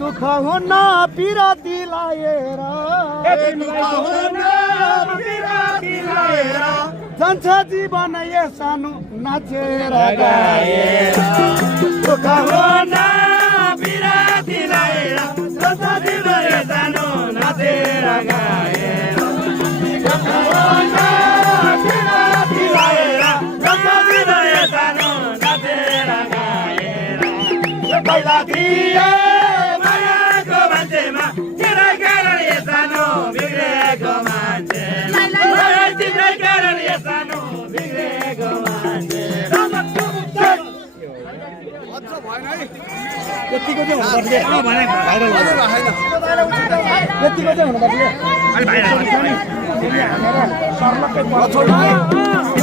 दुख हुना पिराती लाएर जान्छ जीवन ये सानो नाचेर गाएर दुख हुना पिराती लाएर जान्छ जीवन ये सानो नाचेर गाएर दुख हुना पिराती लाएर जान्छ जीवन ये सानो नाचेर गाएर पहिला दिए यतिको चाहिँ हुनुपर्छ भाइरल यतिको चाहिँ हुनुपर्छ अहिले भाइरल हानेर सर्लक्कै